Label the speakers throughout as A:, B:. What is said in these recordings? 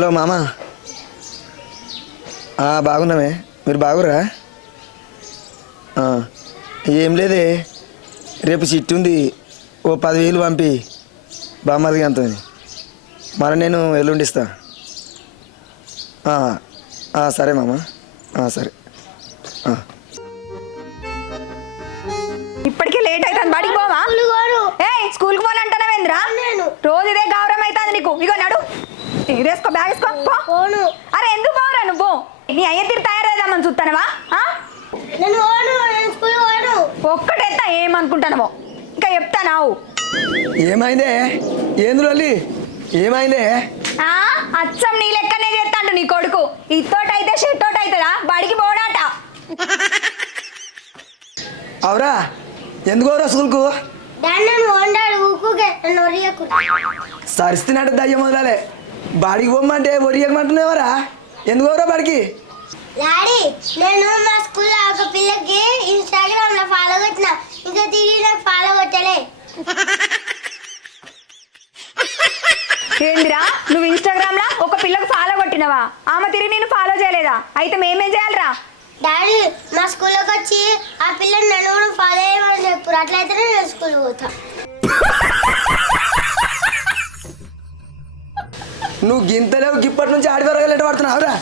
A: Hello మామ. ఆ, బాగున్నామే. మీరు బాగురా ఆ, ఏం లేదే. రేపు చిట్టు ఉంది. ఓ పదివేలు పంపి బామ్మది అంత మరి నేను ఎల్లుండి ఇస్తా. ఆ, ఆ, సరే మామ. ఆ, సరే. ఆ.
B: ఇప్పటికే లేట్ అవుతుంది బడికి పోవా? ఏ స్కూల్కి పోను అంటానవేంద్రా
C: నేను.
B: రోజు ఇదే గౌరవం అవుతుంది నీకు. ఇగో నడు. తీరేసుకో బ్యాగ్ వేసుకో పో.
C: పోను.
B: అరే ఎందుకు పోరా నువ్వు? నీ అయ్య తీరు తయారైదామని చూస్తానవా ఆ?
C: నేను ఓను నేను స్కూల్ ఓను
B: ఒక్కటెత్తా ఏమనుకుంటానవో ఇంకా చెప్తానావు
A: ఏమైందే? ఏంది లొల్లి? ఏమైందే?
B: ఆ? అచ్చం నీ లెక్కనే చేస్తాడు నీ కొడుకు. ఇత్తోటైతే షెట్టోట అవుతుందా బడికి పోడాట
A: అవురా ఎందుకు పోరా స్కూల్కు? సరిస్తున్నట్టు దయ్యం మొదలే బాడికి పొమ్మంటే ఒరియకమంటున్నావరా ఎందుకు పోరా బాడికి?
C: డాడీ నేను మా స్కూల్లో ఒక పిల్లకి ఇన్స్టాగ్రామ్లో ఫాలో కొట్టిన. ఇంకా తిరిగి నాకు ఫాలో కొట్టలే.
B: ఏందిరా? నువ్వు ఇన్స్టాగ్రామ్ లా ఒక పిల్లకు ఫాలో కొట్టినవా? ఆమె తిరిగి నేను ఫాలో చేయలేదా? అయితే మేమేం చేయాలిరా?
C: డాడీ మా స్కూల్లోకి వచ్చి ఆ పిల్లని నన్ను కూడా ఫాలో చేయమని చెప్పారు అట్లయితేనే నేను స్కూల్ పోతా.
A: నువ్వు గింతలేవు గిప్పటి నుంచి ఆడి ఎట్ట పడుతున్నావురా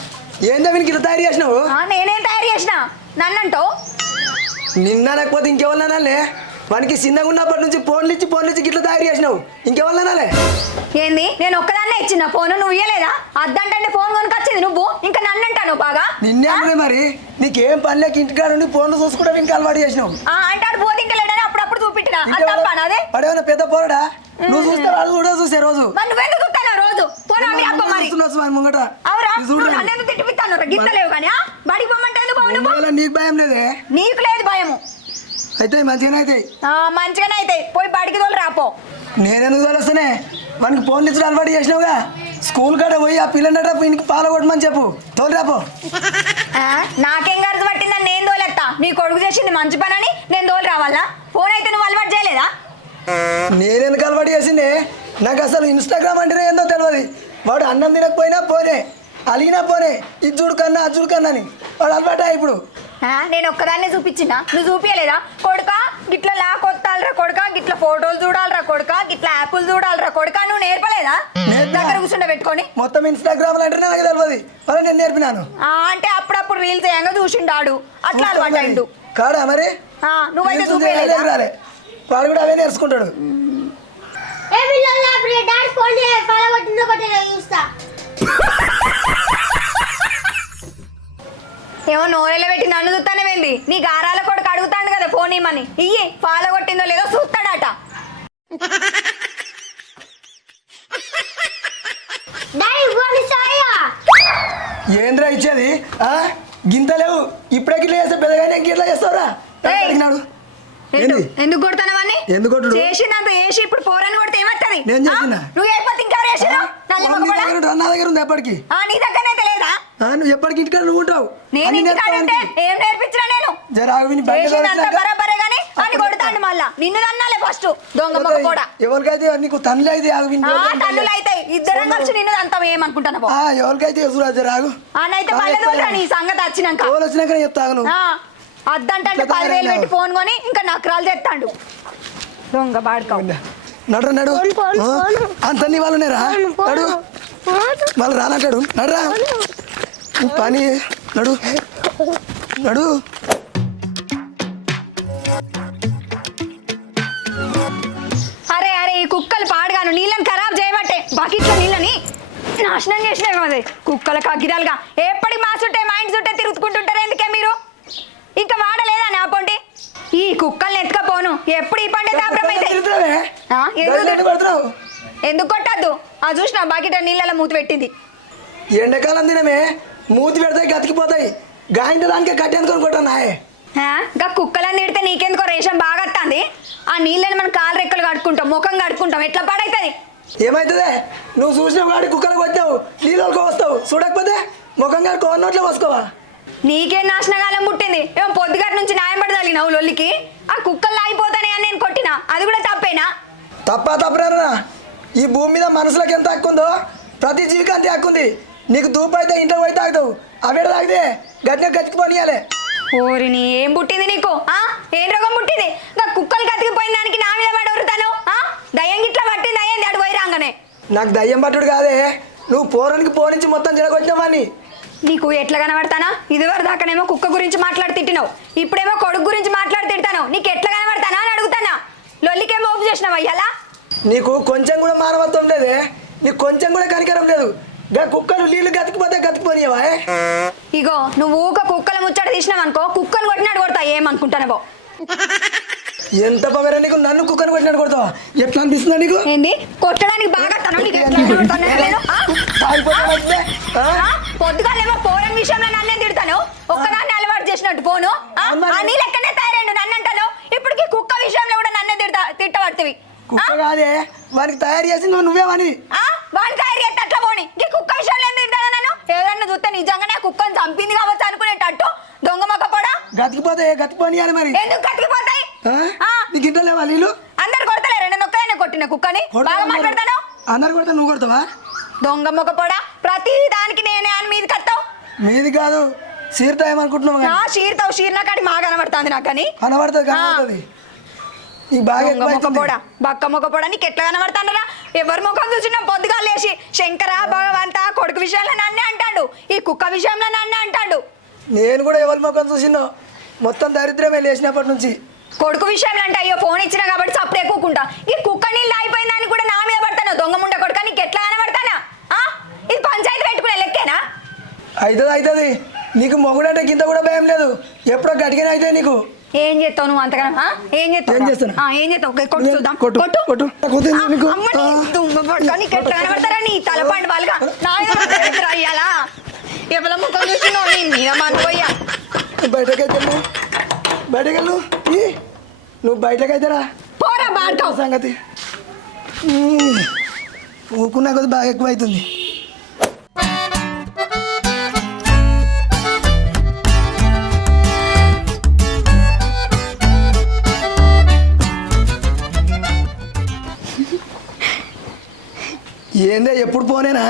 A: ఏందో వీనికి ఇట్లా తయారు చేసినావు?
B: ఆ, నేనేం తయారు చేసిన? నన్నంటావు?
A: నిన్న లేకపోతే ఇంకెవరినాలే వానికి చిన్నగా ఉన్నప్పటి నుంచి ఫోన్లు ఇచ్చి ఫోన్లు ఇచ్చి గిట్ల తయారు చేసినావు. ఇంకెవరినాలే
B: ఏంది? నేను ఒక్కదాన్నే ఇచ్చిన ఫోన్ నువ్వు ఇయ్యలేదా? అద్దంటే ఫోన్ కొనుకొచ్చింది నువ్వు? ఇంకా నన్నంటాను బాగా?
A: నిన్నే అంటే మరి. నీకేం పని లేక ఇంటికాడ నుండి ఫోన్లు చూసుకుంటా వీనికి అలవాటు చేసినావు.
B: ఆ, అంటాడు పోతింటలేడని అప్పుడప్పుడు చూపించిన. అది తప్ప నాదే?
A: పడేమన్నా పెద్ద పోరడా? నువ్వు చూస్తే వాళ్ళు కూడా చూసే రోజు.
B: మరి నువ్వెందుకు చూస్తాను రోజు ఫోన్ అవి అప్ప మరి.
A: ముంగట?
B: అవురా. నన్ను తిట్టిపిస్తాను గిట్టలేవు కానీ ఆ? బడికి పొమ్మంటే ఎందుకు
A: నీకు భయం లేదే?
B: నీకు లేదు భయము.
A: అయితే మంచిగానే అయితే.
B: ఆ, మంచిగానే అయితే. పోయి బడికి తోలు రాపో
A: నేనెందుకు తెలుస్తానే వానికి ఫోన్లు ఇచ్చిన అలవాటు చేసినావుగా? స్కూల్ కాడ పోయి ఆ పిల్లనట వీనికి పాలగొట్టమని చెప్పు. తోలు రాపో
B: నాకేం గరజు పట్టిందని నేను తోలెత్తా. నీ కొడుకు చేసింది మంచి పని అని నేను తోలు రావాలా? ఫోన్ అయితే నువ్వు అలవాటు చేయలేదా?
A: నేనెందుకు అలవాటు చేసిందే? నాకు అసలు ఇన్స్టాగ్రామ్ అంటేనే ఏందో తెలియదు వాడు అన్నం తినకపోయినా పోనే. అలిగినా పోనే. ఇది చూడు కన్నా అది చూడు కన్నా అని. వాడు అలవాటే ఇప్పుడు?
B: ఆ, నేను ఒక్కదాన్నే చూపించినా. నువ్వు చూపించలేదా కొడుక గిట్ల లా కొత్తాలరా కొడుక? గిట్ల ఫోటోలు చూడాలరా కొడుక? గిట్ల యాప్లు చూడాలరా కొడుక? నువ్వు నేర్పలేదా?
A: నేర్పా.
B: దగ్గర కూర్చుండ పెట్టుకొని.
A: మొత్తం ఇన్స్టాగ్రామ్ అంటేనే నాకు తెలియదు మరి నేను నేర్పినాను.
B: ఆ, అంటే అప్పుడప్పుడు రీల్స్ చేయంగా చూసిండాడు. అట్లా అలవాటు అయిండు
A: కాడా మరి?
B: ఆ, నువ్వైతే చూపించలేదా
A: చూసేది రాలే. వాడు కూడా అవే నేర్చుకుంటాడు.
B: ఏమో నోరెలో పెట్టి నన్ను చూస్తానేమేంది నీ గారాల కొడుకు అడుగుతాడు కదా ఫోన్ ఇమ్మని. ఇయ్యి ఫాలో కొట్టిందో లేదో చూస్తాడట.
A: ఏంద్రా ఇచ్చేది? ఆ? గింత లేవు ఇప్పుడే గిట్ల చేస్తే పెద్దగా ఇంకెట్లా చేస్తావురా.
B: ఎందుకు
A: ఎందుకు కొట్టుడు?
B: చేసిందంత చేసి ఇప్పుడు పోరని కొడితే
A: నేను? చేసినా?
B: నువ్వు అయిపోతే ఇంకెవరు చేసినా నల్ల
A: ఫోన్ నీ
B: మగవాడా?
A: దగ్గర ఉంటుంది, నా దగ్గర ఉంది ఎప్పటికి.
B: ఆ నీ దగ్గరనే తెలియదా?
A: ఆ, నువ్వు ఎప్పటికి ఇంటికాడ నువ్వు ఉంటావు?
B: నేను
A: అన్ని
B: ఇంటికాడంటే
A: నేర్చుకోవడానికి.
B: ఏం నేర్పించినా నేను? బరాబరే గానీ అని కొడతాండు మళ్ళా. నిన్ను తన్నాలే ఫస్ట్ దొంగ మొక్క కూడా
A: ఎవరికైతే నీకు అయితే
B: అయితే ఇద్దరం కలిసి నిన్ను అంతా ఏమనుకుంటాను
A: ఎవరికైతే ఎదురా
B: పల్లె నీ సంగతి వచ్చినాక.
A: వచ్చినాక చెప్తాను
B: అద్దంటే పదివేలు. పెట్టి ఫోన్ కొని ఇంకా నకరాలు తెస్తాడు దొంగ బాడుకావు
A: నడు. నడు. అంత నీ వాళ్ళు నేరా నడు. వాళ్ళు రానంటాడు. నడురా. పని. నడు. నడు.
B: అరే అరే ఈ కుక్కలు పాడుగాను. నీళ్ళని ఖరాబ్ చేయబట్టే బకెట్లో నీళ్ళని నాశనం చేసినాయి అదే కుక్కల కగ్గిరాలుగా ఎప్పటి మా చుట్టే మా ఇంటి చుట్టే తిరుగుతుంటుంటారు. ఎందుకే మీరు? ఇంకా వాడలేదా నా పొండి? ఈ కుక్కల్ని ఎత్తుకపోను. ఎప్పుడు ఈ పండే ఎందుకు కొట్టద్దు? ఆ చూసిన బకెట్ నీళ్ళలో మూతి పెట్టింది.
A: ఎండాకాలం తినమే మూతి పెడతాయి గతికిపోతాయి. గాయంత దానికే కట్టి అనుకొని కొట్టాను నాయే
B: ఆ, ఇంకా కుక్కలని తిడితే నీకెందుకో రేషన్ బాగా వస్తుంది ఆ నీళ్ళని మనం కాలు రెక్కలు కడుక్కుంటాం ముఖం కడుక్కుంటాం. ఎట్లా పాడైతుంది?
A: ఏమవుతుందే నువ్వు చూసిన వాడి కుక్కలకు వచ్చావు నీళ్ళకి వస్తావు చూడకపోతే ముఖంగా కోన్నోట్లో పోసుకోవా?
B: నీకేం నాశనకాలం పుట్టింది. ఏమో పొద్దుగారి నుంచి న్యాయం పడదాలి నవ్వు లొల్లికి ఆ కుక్కలు ఆగిపోతానే అని నేను కొట్టినా. అది కూడా తప్పేనా?
A: తప్ప తప్పరా ఈ భూమి మీద మనుషులకు ఎంత హక్కు ఉందో ప్రతి జీవికి అంతే హక్కు ఉంది. నీకు దూపు అయితే ఇంట్లో పోయి తాగుతావు. అవేడ తాగితే గట్టిగా గచ్చిపోనియాలే
B: ఓరిని ఏం పుట్టింది నీకు? ఆ? ఏం రోగం పుట్టింది? ఇంకా కుక్కలు కతికిపోయిన దానికి నా మీద పడి వరుతాను ఆ? దయ్యం గిట్ల పట్టింది అయ్యింది అటు పోయి రాగానే.
A: నాకు దయ్యం పట్టుడు కాదే. నువ్వు పోరానికి పోనించి మొత్తం జరగొచ్చినావని
B: నీకు ఎట్లా కనబడతానా? ఇదివరకు దాకానేమో కుక్క గురించి మాట్లాడి తిట్టినావు. ఇప్పుడేమో కొడుకు గురించి మాట్లాడి తిడతాను. నీకు ఎట్లా కనబడతానా అని అడుగుతానా లొల్లికేమో ఓపు చేసినావు అయ్యాలా
A: నీకు కొంచెం కూడా మానవత్వం లేదే? నీకు కొంచెం కూడా కనికరం లేదు. గా కుక్కలు నీళ్ళు గతికిపోతే గతికిపోనియవా ఏ?
B: ఇగో నువ్వు ఊక కుక్కల ముచ్చట తీసినావు అనుకో కుక్కలు కొట్టినాడు కొడతా ఏమనుకుంటానవో.
A: ఎంత పగర నీకు? నన్ను కుక్కను కొట్టినట్టు కొడతావా? ఎట్లా అనిపిస్తుందా నీకు?
B: ఏంది? కొట్టడానికి బాగా తను నీకు ఎట్లా కనబడతాను నేను ఆ?
A: తాగిపోతావా ఇట్లే? ఆ?
B: ఆ? పొద్దుగాలేమో పోరని విషయంలో నన్నే తిడతాను. ఒక్కదాన్ని అలవాటు చేసినట్టు పోను. ఆ?
A: అమ్మా.
B: ఆ నీ లెక్కనే తయారైండు నన్ను అంటాను. ఇప్పటికి కుక్క విషయంలో కూడా నన్నే తిడతా తిట్టబడుతుంది
A: కుక్క కాదే. వానికి తయారు చేసి నువ్వు నువ్వేమని
B: వాడి తయారు చేస్తే అట్లా పోని. ఈ కుక్క విషయంలో ఏం తిడతాను నన్ను? ఎవరన్నా చూస్తే నిజంగానే ఆ కుక్కని చంపింది కావచ్చు అనుకునేటట్టు. దొంగ మొక్క పొడా
A: గతికిపోతే గతికిపోనియాలి మరి.
B: ఎందుకు?
A: ఆ? నీకు ఇంట్లో లేవా నీళ్ళు?
B: అందరు కొడతలేరు నేను ఒక్కదాన్ని కొట్టిన కుక్కని. బాగా మాట్లాడతాను?
A: అందరు కొడతా నువ్వు కొడతావా?
B: దొంగ మొక్క పొడా ప్రతి దానికి నేనే అని మీది కత్తావు
A: మీది కాదు సీరతా ఏమనుకుంటున్నావు
B: ఆ షీర్తావు షీర్నా కాడి మా కనబడుతుంది నాకని
A: కనబడుతుంది కనబడుతుంది.
B: పొడ బక్క మొక్క పొడ నీకు ఎట్లా కనబడతానరా ఎవరి ముఖం చూసినా పొద్దుగా లేచి శంకర భగవంత కొడుకు విషయంలో నన్నే అంటాడు. ఈ కుక్క విషయంలో నన్నే అంటాడు.
A: నేను కూడా ఎవరి ముఖం చూసినో మొత్తం దరిద్రమే లేచినప్పటి నుంచి.
B: కొడుకు విషయంలో అంటే అయ్యో ఫోన్ ఇచ్చినా కాబట్టి సప్పుడు ఎక్కువకుంటా ఈ కుక్క నీళ్ళు అయిపోయిందని కూడా నా మీద పడతాను? దొంగ ముండ కొడుక నీకు ఎట్లా కనబడతానా? ఆ? ఇది పంచాయతీ పెట్టుకునే లెక్కేనా?
A: అవుతుంది అవుతుంది నీకు మొగుడంటే గింత కూడా భయం లేదు. ఎప్పుడో గట్టిగానే అయితే నీకు.
B: ఏం చేస్తావు నువ్వు ఆ? ఏం చేస్తావు?
A: ఏం చేస్తున్నా?
B: ఆ, ఏం చేస్తావు? కొట్టు చూద్దాం.
A: కొట్టు,
B: కొట్టు. అమ్మని, ఎట్లా కనబడతారా? నీ తలపండు వాళ్ళగా నా అయ్యాలా ఎవరి ముఖం చూసినావు? నీ మీద మనపోయా
A: బయటకైతే బయటకెళ్ళు. ఈ, నువ్వు బయటకైతే రా
B: పోరా బాడుతావు
A: సంగతి. ఊకున్నా కొద్ది బాగా ఎక్కువ అవుతుంది ఏందే ఎప్పుడు పోనేనా?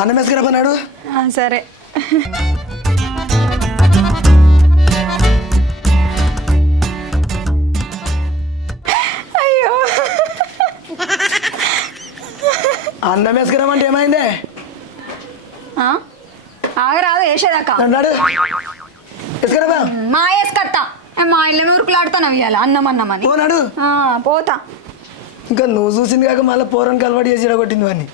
A: అన్నం వేసుకురపన్నాడు
B: సరే.
A: అన్నం వేసుకురమంటే ఏమైందే?
B: ఆ? ఆగరాదు వేసేదాకా.
A: అన్నాడు వేసుకురబా
B: మా వేసుకత్తా. మా ఇళ్ళ ఊరుకులాడుతాను ఇవ్వాలి అన్నం అన్నమని
A: పోనాడు
B: ఆ, పోతా.
A: ఇంకా నువ్వు చూసింది కాక మళ్ళీ పూరం కలవాడి చేసి ఇడగొట్టింది వాడిని.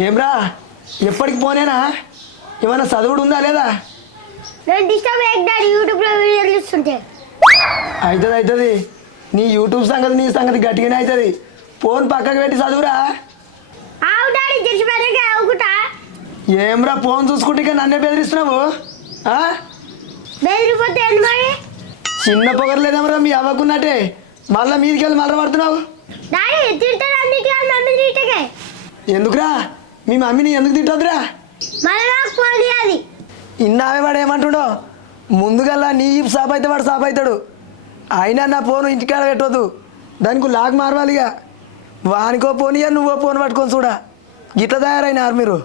A: ఏమ్రా ఎప్పటికి పోనేనా? ఏమైనా చదువుడు ఉందా లేదా?
C: నేను డిస్టర్బ్ అయ్యాడు యూట్యూబ్లో వీడియోలు చూస్తుంటే.
A: అవుతుంది అవుతుంది నీ యూట్యూబ్ సంగతి నీ సంగతి గట్టిగానే అవుతుంది ఫోన్ పక్కకు పెట్టి చదువురా.
C: ఆవు డాడీ తెలిసిపోయాక అవుకుంటా
A: ఏమ్రా ఫోన్ చూసుకుంటే ఇక నన్నే బెదిరిస్తున్నావు? ఆ?
C: బెదిరిపోతే ఏంది మరి?
A: చిన్న పొగరలేదేమరా మీ అవ్వకున్నట్టే. మళ్ళీ మీదికి వెళ్ళి మళ్ళీ పడుతున్నావు?
C: డాడీ తింటారు అందుకే మమ్మీ తింటకే
A: ఎందుకురా? మీ మమ్మీని ఎందుకు తిట్టొద్దురా?
C: మళ్ళీ నాకు ఫోన్ చేయాలి.
A: ఇన్నావే వాడు ఏమంటుండో ముందుగల్లా నీ ఈపు సాప్ అయితే వాడు సాప్ అవుతాడు అయినా నా ఫోన్ ఇంటికాడ పెట్టొద్దు. దానికి లాక్ మారవాలిగా. వానికో పోనీయా నువ్వో ఫోన్ పట్టుకొని చూడా. గిట్ల తయారైనారు మీరు?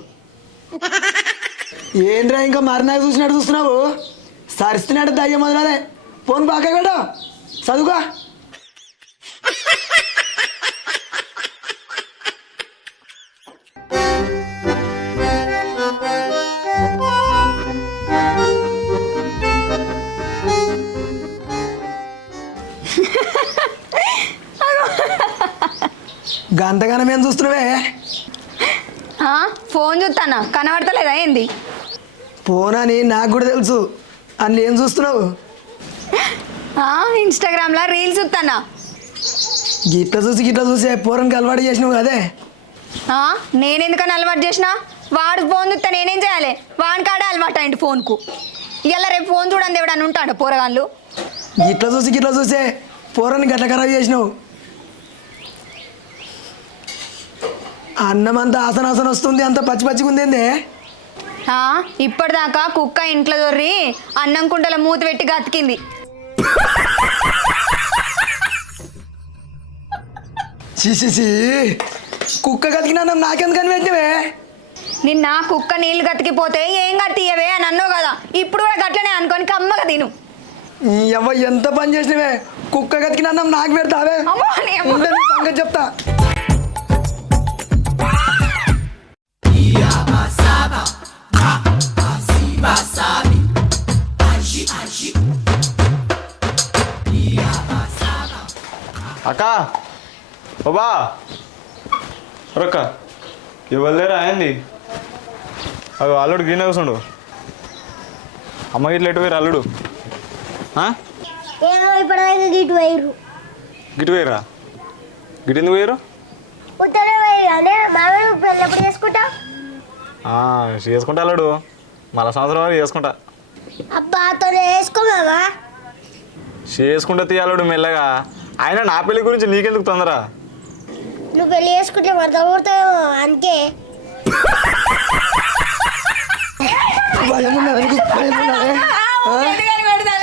A: ఏంద్రా ఇంకా మరణాలు చూసినట్టు చూస్తున్నావు? సరిస్తున్నట్టు దయ్యం మొదలదే ఫోన్ బాగా పెట్టు. చదువుకో. గంతగానం ఏం చూస్తున్నావే?
B: ఆ, ఫోన్ చూస్తానా కనబడతలేదా ఏంది?
A: ఫోన్ అని నాకు కూడా తెలుసు. అని ఏం చూస్తున్నావు?
B: ఇన్స్టాగ్రామ్లో రీల్స్ చూస్తానా
A: గిట్ల చూసి గిట్ల చూసే పూరం అలవాటు చేసినావు కదే
B: ఆ, నేనెందుకని అలవాటు చేసిన? వాడు ఫోన్ చూస్తే నేనేం చేయాలి? వాని కాడే అలవాటు అయింది ఫోన్కు. ఇవాళ రేపు ఫోన్ చూడండి ఎవడని ఉంటాడు పోరగాళ్ళు?
A: గిట్ల చూసి గిట్ల చూసే పూరని గట్ల ఖరాబ్ చేసినావు. అన్నం అంతా ఆసనాసన వస్తుంది అంత పచ్చి పచ్చిగా ఉంది
B: ఆ, ఇప్పటిదాకా కుక్క ఇంట్లో దొర్రి అన్నం కుండల మూత పెట్టి గతికింది.
A: చీసీసీ కుక్క కతికిన అన్నం నాకెందుకు కనిపించవే
B: నిన్న కుక్క నీళ్ళు గతికిపోతే ఏం గట్టియవే అని అన్నావు కదా ఇప్పుడు కూడా గట్లనే అనుకొని కమ్మగా తిను.
A: ఎవ ఎంత పని చేసినవే? కుక్క కతికిన అన్నం నాకు పెడతావే?
B: అమ్మో, నీ అమ్మ.
A: ఉండు, నీ సంగతి చెప్తా.
D: అక్క బాబా. రొక్క ఇవ్వలేరా అయింది అవి అల్లుడు గిన్నె కూర్చుండు. అమ్మ ఇట్లా ఎటు పోయారు అల్లుడు? ఆ?
C: ఏమో ఇప్పటిదాకా గిట్ పోయిర్రు.
D: గిటు పోయారా గిటు ఎందుకు పోయారు
C: ఉత్తరే అంటే మామూలు చేసుకుంటా
D: చేసుకుంటా అల్లుడు. మళ్ళా సంవత్సరం వరకు చేసుకుంటా.
C: అబ్బా తొలి వేసుకోమావా?
D: చేసుకుంటా తీయాలడు మెల్లగా. ఆయన నా పెళ్ళి గురించి నీకెందుకు తొందర?
C: నువ్వు పెళ్ళి చేసుకుంటే మరి తగ్గుతావు అంతే?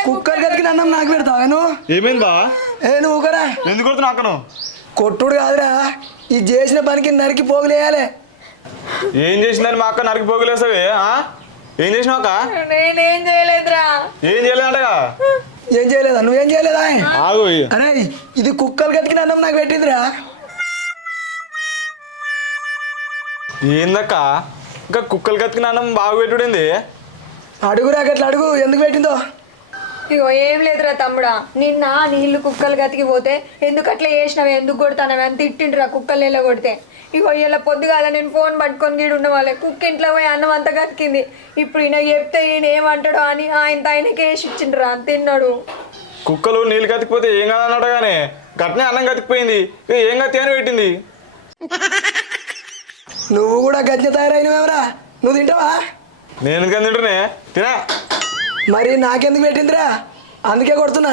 A: కుక్కలు కతికిన అన్నం నాకు పెడతావే నువ్వు?
D: ఏమైంది బా?
A: ఏ నువ్వు ఊకరా
D: ఎందుకు కొడుతున్నా అక్కను?
A: కొట్టుడు కాదురా. ఈ చేసిన పనికి నరికి పోగులేయాలి.
D: ఏం చేసిందని మా అక్క నరికి పోగలేసావే ఆ? ఏం చేసినావు అక్క?
B: నేనేం చేయలేదురా.
D: ఏం చేయలేదంటగా?
A: ఏం చేయలేదా? నువ్వేం చేయలేదా?
D: ఆగు
A: అరే ఇది కుక్కలు కతికిన అన్నం నాకు పెట్టిందిరా.
D: ఏందక్క? ఇంకా కుక్కలు కతికిన అన్నం బాగా పెట్టుడింది?
A: అడుగురా అట్లా అడుగు. ఎందుకు పెట్టిందో?
B: ఇగో ఏం లేదురా తమ్ముడా. నిన్న నీళ్ళు కుక్కలు గతికిపోతే ఎందుకు అట్లా చేసినావు? ఎందుకు కొడతానవి? అని తిట్టిండ్రా కుక్కలు ఎలా కొడితే. ఇగో ఇలా పొద్దుగాల నేను ఫోన్ పట్టుకొని గీడు వాళ్ళే కుక్క ఇంట్లో పోయి అన్నం అంతా గతికింది. ఇప్పుడు ఈయన చెప్తే ఈయన ఏమంటాడో అని ఆయన ఆయనకి వేసి ఇచ్చిండ్రా. తిన్నాడు.
D: కుక్కలు నీళ్ళు కతికిపోతే ఏం కాదన్నట్టు కానీ గట్నే అన్నం కతికిపోయింది ఇక ఏం కత్తి అని పెట్టింది.
A: నువ్వు కూడా గజ్జ తయారైనవేమరా? నువ్వు తింటావా?
D: నేను ఎందుకు తింటునే తినా?
A: మరి నాకెందుకు పెట్టిందిరా? అందుకే కొడుతున్నా.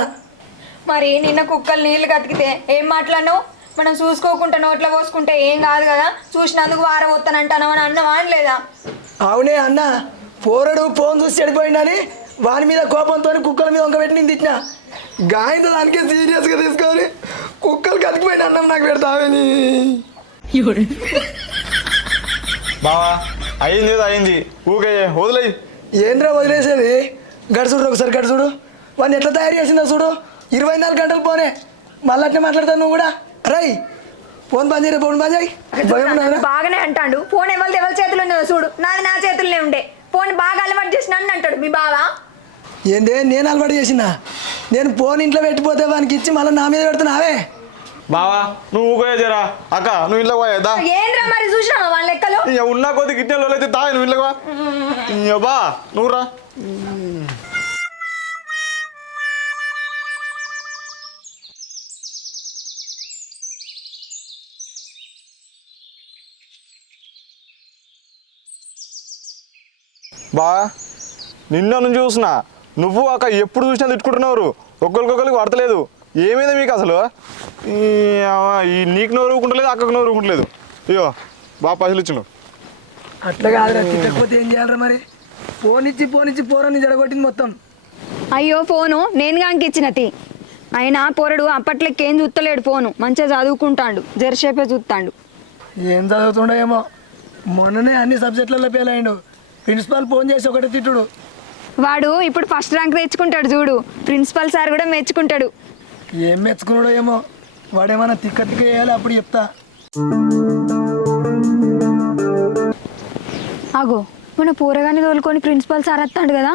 B: మరి నిన్న కుక్కలు నీళ్ళు కతికితే ఏం మాట్లాడినావు? మనం చూసుకోకుండా నోట్లో పోసుకుంటే ఏం కాదు కదా? చూసినందుకు వారం వస్తానంటాను అని అన్నవా అని లేదా?
A: అవునే అన్న పోరడు ఫోన్ చూసి చెడిపోయిండని వాని మీద కోపంతో కుక్కల మీద వంక పెట్టి నేను తిట్టిన. గాయంతో దానికే సీరియస్గా తీసుకొని కుక్కలు కతికిపోయిన అన్నం నాకు పెడతావని
D: బావా అయింది అయింది. ఊకే వదిలేయి.
A: ఏంద్రా వదిలేసేది? గడుచుడు ఒకసారి గడుచుడు వాడిని ఎట్లా తయారు చేసిందో చూడు. ఇరవై నాలుగు గంటలు పోనే. మళ్ళీ అట్నే మాట్లాడతావు నువ్వు కూడా? రై. ఫోన్ బంద్ చేయరా ఫోన్ బంద్ చేయి?
B: బాగానే అంటాడు. ఫోన్ ఎవరిది ఎవరి చేతిలో ఉన్నదో చూడు. నాది నా చేతుల్లోనే ఉండే. ఫోన్ బాగా అలవాటు చేసి నన్ను అంటాడు మీ బావా.
A: ఏందే నేను అలవాటు చేసిన? నేను ఫోన్ ఇంట్లో పెట్టిపోతే వానికి ఇచ్చి మళ్ళీ నా మీద పెడుతున్నావే?
D: బావా నువ్వు ఊకోయే జరా? అక్క నువ్వు ఇంట్లో పోయే దా.
B: ఏంద్రా మరి చూసినావా వాళ్ళ లెక్కలు?
D: ఇక ఉన్న కొద్ది గిన్నెలో అయితే తా నువ్వు ఇంట్లో బా నువ్వు బా నిన్న నుంచి చూస్తున్నా నువ్వు అక్క ఎప్పుడు చూసినా తిట్టుకుంటున్నారు ఒక్కరికొకరికి పడతలేదు ఏమైంది మీకు అసలు? ఈ నీకు నోరు ఊకుంటలేదు అక్కకు నోరు ఊకుంటలేదు. అయ్యో బాగా పైసలు ఇచ్చినావు
A: అట్లా కాదురా తిట్టకపోతే ఏం చేయాలరా మరి? ఫోన్ ఇచ్చి ఫోన్ ఇచ్చి పోరని జడగొట్టింది మొత్తం.
B: అయ్యో ఫోను నేను గాంకి ఇచ్చినతి అయినా పోరడు అప్పట్లకి ఏం చూస్తలేడు ఫోను. మంచిగా చదువుకుంటాడు జరసేపే చూస్తాడు
A: ఏం చదువుతుండో ఏమో. మొన్ననే అన్ని సబ్జెక్టులలో ఫెయిల్ అయ్యిండు ప్రిన్సిపాల్ ఫోన్ చేసి ఒకటే తిట్టుడు.
B: వాడు ఇప్పుడు ఫస్ట్ ర్యాంక్ తెచ్చుకుంటాడు చూడు. ప్రిన్సిపల్ సార్ కూడా మెచ్చుకుంటాడు.
A: ఏం మెచ్చుకున్నాడో ఏమో వాడేమన్నా తిక్క తిక్క చేయాలి అప్పుడు చెప్తా.
B: అగో మన పూరగాన్ని తోలుకొని ప్రిన్సిపల్ సార్ వస్తాడు కదా.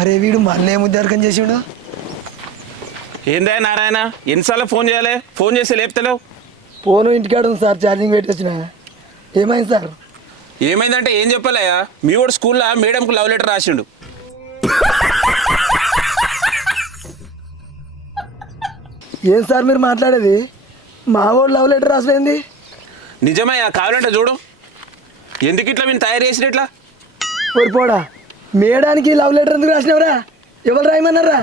A: అరే వీడు మళ్ళీ ఏం ఉద్యోగం చేసిండు?
E: ఏందా నారాయణ? ఎన్నిసార్లు ఫోన్ చేయాలి? ఫోన్ చేసి లేపుతలేవు.
A: ఫోన్ ఇంటికాడ ఉంది సార్ ఛార్జింగ్ పెట్టొచ్చిన ఏమైంది సార్?
E: ఏమైందంటే ఏం చెప్పలేయా మీ వాడు స్కూల్లో మేడంకు లవ్ లెటర్ రాసిండు.
A: ఏం సార్ మీరు మాట్లాడేది? మా వాడు లవ్ లెటర్ రాసిపోయింది.
E: నిజమయ్యా కావాలంటే చూడు. ఎందుకు ఇట్లా మేము తయారు చేసిన ఇట్లా?
A: పోడా మేడానికి లవ్ లెటర్ ఎందుకు రాసినవరా? ఎవరు రాయమన్నారా?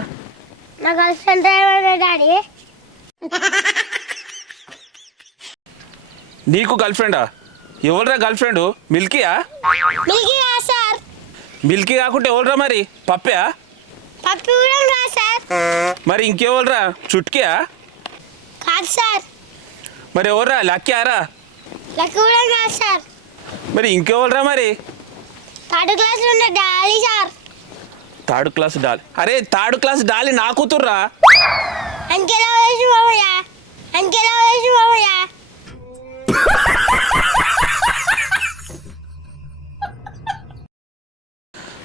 C: నా గర్ల్ ఫ్రెండ్ డాడీ.
E: నీకు గర్ల్ ఫ్రెండా ఎవరురా girl friend మిల్కీయా?
C: Milky sir.
E: Milky కాకుంటే ఎవరురా మరి? పప్పయా?
C: పప్పి కూడా కాదు సార్?
E: మరి ఇంకెవరురా? చుట్కియా?
C: కాదు సార్.
E: మరి ఎవర్రా? లక్క్యారా?
C: లెక్క కూడా కాదు సార్?
E: మరి ఇంకెవరురా మరి?
C: థర్డ్ క్లాస్లో ఉన్న daddy sir.
E: Third class Dolly. అరే థర్డ్ క్లాస్ డాలి నా కూతుర్రా.
C: అంకెలా వేసి మామయ్య అంకెలా వేసి మామయ్య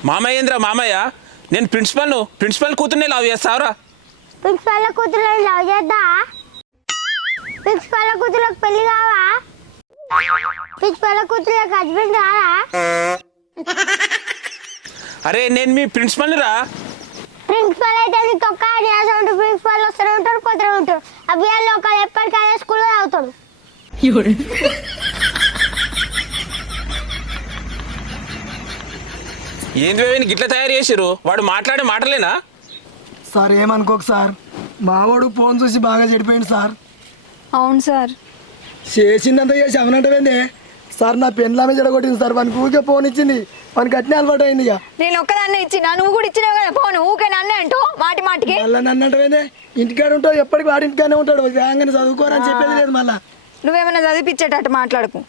E: మామయ్యేంద్ర మామయ్య? నేను ప్రిన్సిపల్ను ప్రిన్సిపల్ కూతుర్నే లవ్ చేస్తావురా.
C: ప్రిన్సిపాల్ కూతురు లవ్ చేద్దా? ప్రిన్సిపాల్ కూతురులకు పెళ్ళి కావా? ప్రిన్సిపాల్ కూతురులకు హస్బెండ్ కాదా?
E: అరే నేను మీ ప్రిన్సిపల్ని రా
C: ప్రిన్సిపల్ అయితే నీకు తొక్క చేస్తూ ఉంటారు ప్రిన్సిపల్ వస్తూనే ఉంటారు పోతూనే ఉంటారు అభియాన్లో ఒకళ్ళు ఎప్పటికైనా స్కూల్లో చదువుతాడు.
E: ఏంది వేని గిట్ల తయారు చేసిరు వాడు మాట్లాడే మాటలేనా?
A: సార్ ఏమనుకోకు సార్. మావాడు ఫోన్ చూసి బాగా చెడిపోయింది సార్.
B: అవును సార్.
A: చేసిందంతా చేసి అవనంటవేందే? సార్ నా పెన్లామే చెడగొట్టింది సార్. వానికి ఊరికే ఫోన్ ఇచ్చింది. వానికి అట్నే అలవాటు అయింది ఇక.
B: నేను ఒక్కదాన్నే ఇచ్చిన నువ్వు కూడా ఇచ్చినావు కదా ఫోన్. ఊకే నన్నే అంటూ మాటి మాటికి?
A: మళ్ళీ నన్ను అంటవేందే? ఇంటికాడ ఉంటావు ఎప్పటికి వాడి ఇంటికానే ఉంటాడు. రాగానే చదువుకోరని చెప్పేది లేదు మళ్ళా.
B: నువ్వేమన్నా చదివిపించేటట్టు మాట్లాడకు.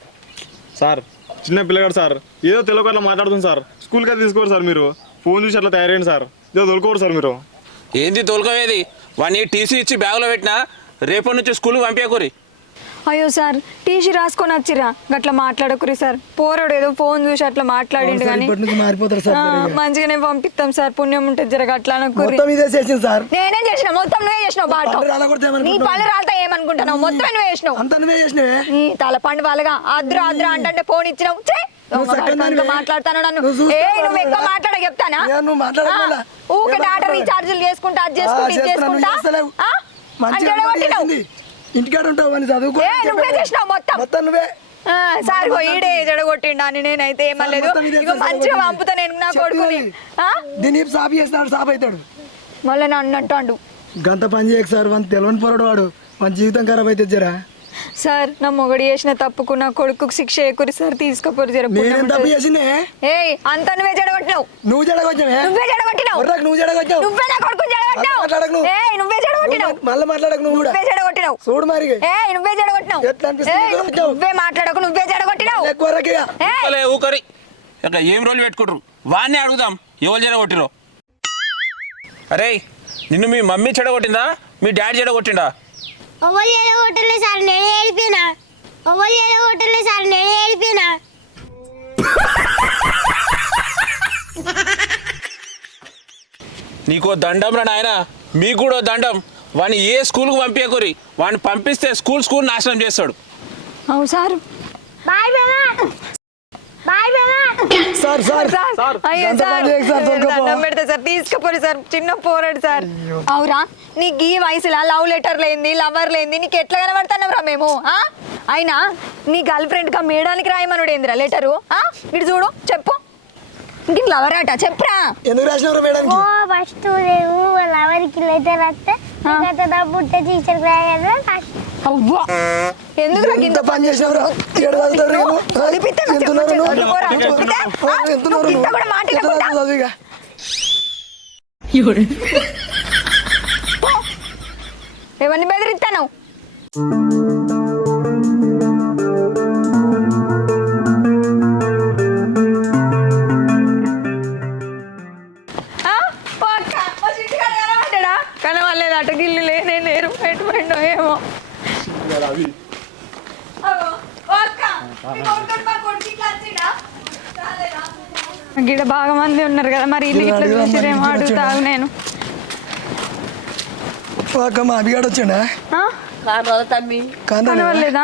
D: సార్ చిన్న పిల్లగాడు సార్. ఏదో తెలుగు మాట్లాడుతుంది సార్. స్కూల్కి అది తీసుకోరు సార్ మీరు. ఫోన్ చూసి అట్లా తయారైంది సార్. ఏదో దొరకరు సార్ మీరు.
E: ఏంది తోలుకోవేది వాడిని టీసీ ఇచ్చి బ్యాగులో పెట్టినా రేపటి నుంచి స్కూల్కి పంపించకూరి
B: అయ్యో సార్ టీసీ రాసుకొని వచ్చిరా గట్లా మాట్లాడకురి సార్. పోరాడు ఏదో ఫోన్ చూసి అట్లా మాట్లాడిండు కానీ. మంచిగానే పంపిస్తాం సార్. పుణ్యం ఉంటుంది జరగ అట్లా అనకురి
A: మొత్తం ఇదే చేసింది సార్.
B: నేనేం చేసిన? మొత్తం నువ్వే చేసినావు బాట. నీ
A: ఏమనుకుంటున్నావు?
B: పళ్ళు రాలతా ఏమనుకుంటున్నావు? మొత్తం నువ్వే చేసినావు.
A: అంత నువ్వే చేసినవే?
B: నీ తల పండు వాళ్ళగా. ఆద్ర ఆద్ర అంటే ఫోన్ ఇచ్చినావు. మాట్లాడతాను నన్ను. ఏ నువ్వు ఎక్కువ. మాట్లాడ చెప్తానా. ఊకే డాటా. రీఛార్జీలు చేసుకుంటా అది ఇది.
A: ఇంటికాడ ఉంటావు అని చదువుకో
B: నువ్వే చేసినావు మొత్తం.
A: మొత్తం నువ్వే.
B: ఆ, సార్ గో ఈడే జడగొట్టిండా అని నేనైతే ఏమలేదు మంచిగా. పంపుతా నేను నా కొడుకుని.
A: సాఫ్ చేస్తాడు సాఫ్ అవుతాడు.
B: మళ్ళీ నన్ను అంటాడు.
A: గంత పని చేయకు సార్ వాని తెలియని పొరడు వాడు. మన జీవితం ఖరాబ్ అయితే జరా.
B: సార్ నా మొగడు చేసిన తప్పుకు నా కొడుకుకు శిక్ష ఎక్కురి సార్ తీసుకోపోరు
A: నేనేం తప్పు. చేసిందే
B: ఏయ్ అంత నువ్వే జడగొట్టినావు.
A: నువ్వు జడగొచ్చావే
B: నువ్వే జడగొట్టినావు.
A: ఒర్రకు నువ్వు జడగొచ్చావు
B: నువ్వే నా కొడుకు జడగొట్టినావు.
A: మళ్ళీ మాట్లాడకు నువ్వు.
B: ఏయ్ నువ్వే జడగొట్టినావు.
A: మళ్ళీ మాట్లాడకు నువ్వు కూడా.
B: నువ్వే జడగొట్టినావు.
A: చూడు మరి.
B: ఏయ్ నువ్వే జడగొట్టినావు.
A: ఎట్లా అనిపిస్తుంది?
B: నువ్వే మాట్లాడకు నువ్వే జడగొట్టినావు.
A: ఎక్కువ.
B: ఏయ్.
E: ఊకలే ఊకరి. ఇక ఏం రోజులు పెట్టుకుంటారు? వాడిని అడుగుదాం. ఎవరు చెడగొట్టిరో అరే నిన్ను మీ మమ్మీ చెడగొట్టిందా? మీ డాడీ చెడగొట్టిండా?
C: ఎవరు ఏడగొట్టలే సార్ నేను ఏడిపోయినా. ఎవరు ఏడగొట్టలే సార్ నేను ఏడిపోయినా.
E: నీకో దండం రా నాయన. మీకు కూడా దండం. వాడిని ఏ స్కూల్కి పంపించకూరి వాడిని పంపిస్తే స్కూల్ స్కూల్ నాశనం చేస్తాడు.
B: అవు sir.
C: Boy
A: sir sir.
B: Sir అయ్యో సార్. దండం పెడతా సార్. తీసుకుపోరు సార్. చిన్న పోరాడు సార్. అవురా? నీకు ఈ వయసులో లవ్ లెటర్ లేంది లవర్ లేంది నీకు ఎట్లా కనబడుతున్నావురా మేము ఆ? అయినా నీ గర్ల్ ఫ్రెండ్గా మేడానికి రాయమనుడు ఏందిరా లెటరు ఇటు చూడు చెప్పు. ఇంక లవర్ అట చెప్పురా.
A: ఎందుకు రాసినవరా మేడం
C: ఓ ఫస్ట్ ఎవరికి లెటర్ వస్తే తర్వాత డబ్బు టీచర్ రాయగలరా
B: అవ్వా ఎందుకు
A: ఎంత పని చేసినవరా? ఏడు చదువుతారు నువ్వు? ఉన్నారు
B: కదా మరి ఇల్లు ఇట్లా చూసిరేమో అడుగుతావు? నేను.
A: అభిగాడు వచ్చిండా?
B: కనవలేదా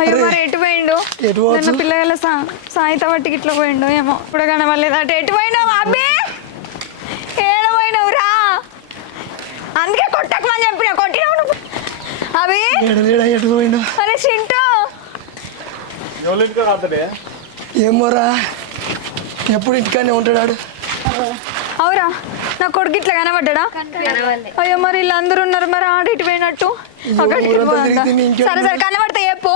B: అయ్యో మరి ఎటు పోయిండు? నన్ను సాయిత పట్టికి ఇట్లా పోయిండు ఏమో. ఇప్పుడు కనవలేదు అటు ఎటు పోయినావు అబ్బే? ఏడ పోయినావు రా? అందుకే కొట్టకమని చెప్పిన కొట్టినావు నువ్వు. అవి అరే చింటూ.
A: ఏమోరా ఎప్పుడు ఇంటికానే ఉంటాడు ఆడు.
B: అవురా నా కొడుకు ఇట్లా కనబడ్డా అయ్యో మరి వీళ్ళందరూ ఉన్నారు మరి ఆడ ఇటు పోయినట్టు. సరే సరే కనబడితే చెప్పు.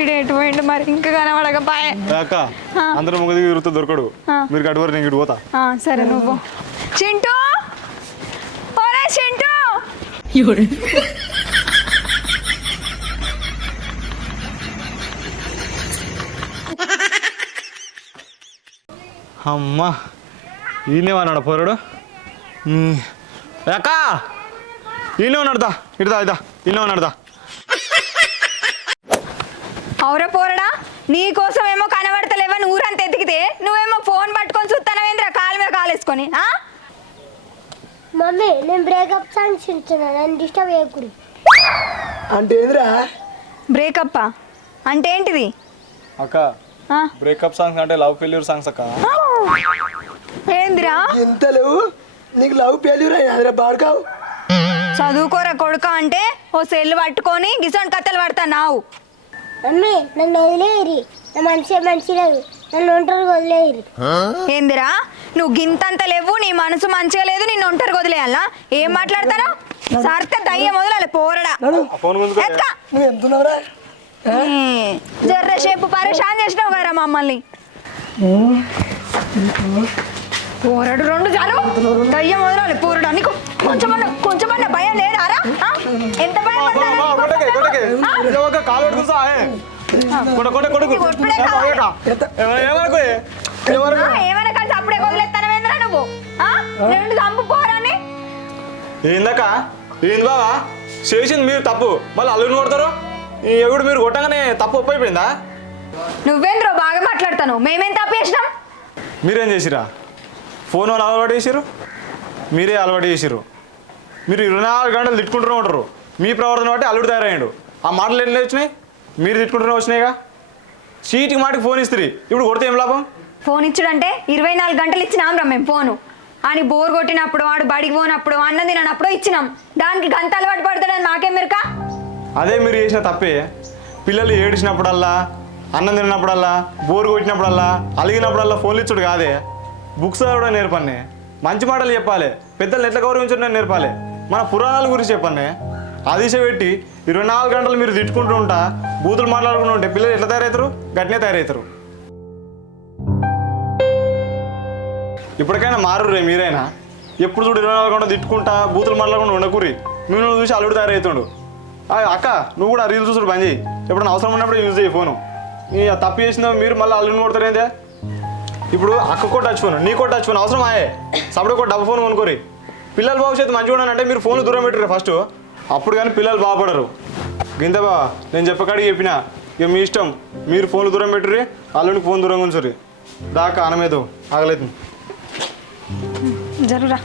B: ఇడు ఎటు పోయిండు మరి? ఇంకా కనబడక పాయే
D: అక్క అందరం ముగ్గురు తిరుగుతూ దొరకడు. మీరు గడువారు నేను ఇటు పోతా.
B: ఆ, సరే నువ్వు చింటూ! ఒరే చింటూ!
D: అమ్మా. ఈయనే ఉన్నాడు పోరాడు. అక్క! ఈయనే ఉన్నాడుదా ఇటుదా ఇదా ఈయనే ఉన్నాడుదా
B: అవురా పోరడా? నీ కోసం ఏమో కనబడతలేవని ఊరంతా ఎతికితే నువ్వేమో ఫోన్ పట్టుకొని చూస్తానవేంద్ర? కాలు మీద కాలేసుకొని ఆ?
C: మమ్మీ నేను బ్రేకప్ సాంగ్స్ వింటున్నాను. నన్ను డిస్టర్బ్ చేయకూడదు
A: అంటే ఏందిరా?
B: బ్రేకప్పా అంటే ఏంటిది?
D: అక్క
B: ఆ?
D: బ్రేకప్ సాంగ్స్ అంటే లవ్ ఫెయిల్యూర్ సాంగ్స్ అక్క.
B: ఏందిరా?
A: ఇంత లేవు? నీకు లవ్ ఫెయిల్యూర్ అయినా బాడుకావు.
B: చదువుకోరా కొడుక అంటే ఓ సెల్ పట్టుకొని గిసొంటి కత్తెలు పడతా నావు
C: మమ్మీ నన్ను వదిలేయరి నా మనసే మంచి లేదు. నన్ను ఒంటరికి వదిలేయరి
B: ఏందిరా? నువ్వు గింతంత లేవు నీ మనసు మంచిగా లేదు నిన్ను ఒంటరి వదిలేయాలా? ఏం మాట్లాడతారా? సరితే దయ్యం వదలాలి పోరడా.
A: నడు.
D: ఫోన్ ముందుకు
B: ఎక్క
A: నువ్వు ఎంతున్నావురా?
B: జర్ర షేపు పరేషాన్ చేసినావు కదా మమ్మల్ని. పోరడు రెండు చాలు. దయ్యం వదలాలి పోరడు. నీకు కొంచెం కొంచెం భయం లేదారా? ఎంత భయం ఏమైనా కలిసి అప్పుడే వదిలేస్తానవేంద్రా నువ్వు? రెండు చంపు పోరాని.
D: ఏందక్క? ఏంది బావా? చేసింది మీరు తప్పు. మళ్ళీ అల్లుని కొడతారు? ఈ ఎగుడు మీరు కొట్టగానే తప్పు ఒప్పైపోయిందా?
B: నువ్వేంద్రో బాగా మాట్లాడతాను మేమేం తప్పు చేసినాం?
D: మీరేం చేసిరా? ఫోన్ వాళ్ళు అలవాటు చేసిరు మీరే అలవాటు చేసిరు మీరు ఇరవై నాలుగు గంటలు తిట్టుకుంటూనే ఉంటారు. మీ ప్రవర్తన బట్టి అల్లుడు తయారయ్యాడు. ఆ మాటలు ఎన్ని వచ్చినాయి? మీరు తిట్టుకుంటూనే వచ్చినాయిగా? చీటికి మాటికి ఫోన్ ఇస్తుంది ఇప్పుడు కొడితే ఏం లాభం?
B: ఫోన్ ఇచ్చుడంటే ఇరవై నాలుగు గంటలు ఇచ్చినాం రా మేము ఫోను. అని బోర్ కొట్టినప్పుడు వాడు బడికి పోనప్పుడు అన్నం తినప్పుడు ఇచ్చినాం. దానికి గంట అలవాటు పడతాడని మాకేం మెరక?
D: అదే మీరు చేసిన తప్పే. పిల్లలు ఏడిచినప్పుడల్లా అన్నం తిన్నప్పుడల్లా బోరు కొట్టినప్పుడల్లా అలిగినప్పుడల్లా ఫోన్లు ఇచ్చుడు కాదే. బుక్స్ చదవడం నేర్పండి మంచి మాటలు చెప్పాలి. పెద్దలు ఎట్లా గౌరవించడం నేర్పాలి. మన పురాణాల గురించి చెప్పండి ఆదిశ పెట్టి ఇరవై నాలుగు గంటలు మీరు తిట్టుకుంటూ ఉంటా బూతులు మాట్లాడుకుంటూ ఉంటే పిల్లలు ఎట్లా తయారవుతారు? గట్టినే తయారవుతారు. ఇప్పటికైనా మారుర్రే మీరైనా. ఎప్పుడు చూడు ఇరవై నాలుగు గంటలు తిట్టుకుంటా బూతులు మాట్లాడకుండా ఉండకూరి. మీరు చూసి అల్లుడు తయారవుతుండు. ఆ, అక్క నువ్వు కూడా రీల్స్ చూసుడు పని చేయి. ఎప్పుడైనా అవసరం ఉన్నప్పుడు యూజ్ చేయి ఫోను. తప్పు చేసిన మీరు మళ్ళీ అల్లుని కొడతారేందే ఇప్పుడు అక్క కూడా టచ్ ఫోన్ నీ కూడా టచ్ ఫోన్ అవసరం ఆయే సపరేట్ కూడా డబ్బు ఫోన్ కొనుక్కోరి. పిల్లల భవిష్యత్తు మంచిగా ఉండాలంటే మీరు ఫోన్ దూరం పెట్టరు ఫస్ట్ అప్పుడు కానీ పిల్లలు బాగుపడరు. గింత బా నేను చెప్పకాడికి చెప్పిన ఇక మీ ఇష్టం. మీరు ఫోన్లు దూరం పెట్టుర్రి అల్లునికి ఫోన్ దూరం ఉంచుర్రి. దాకా ఆనమేదు ఆగలేదు
B: జరురా.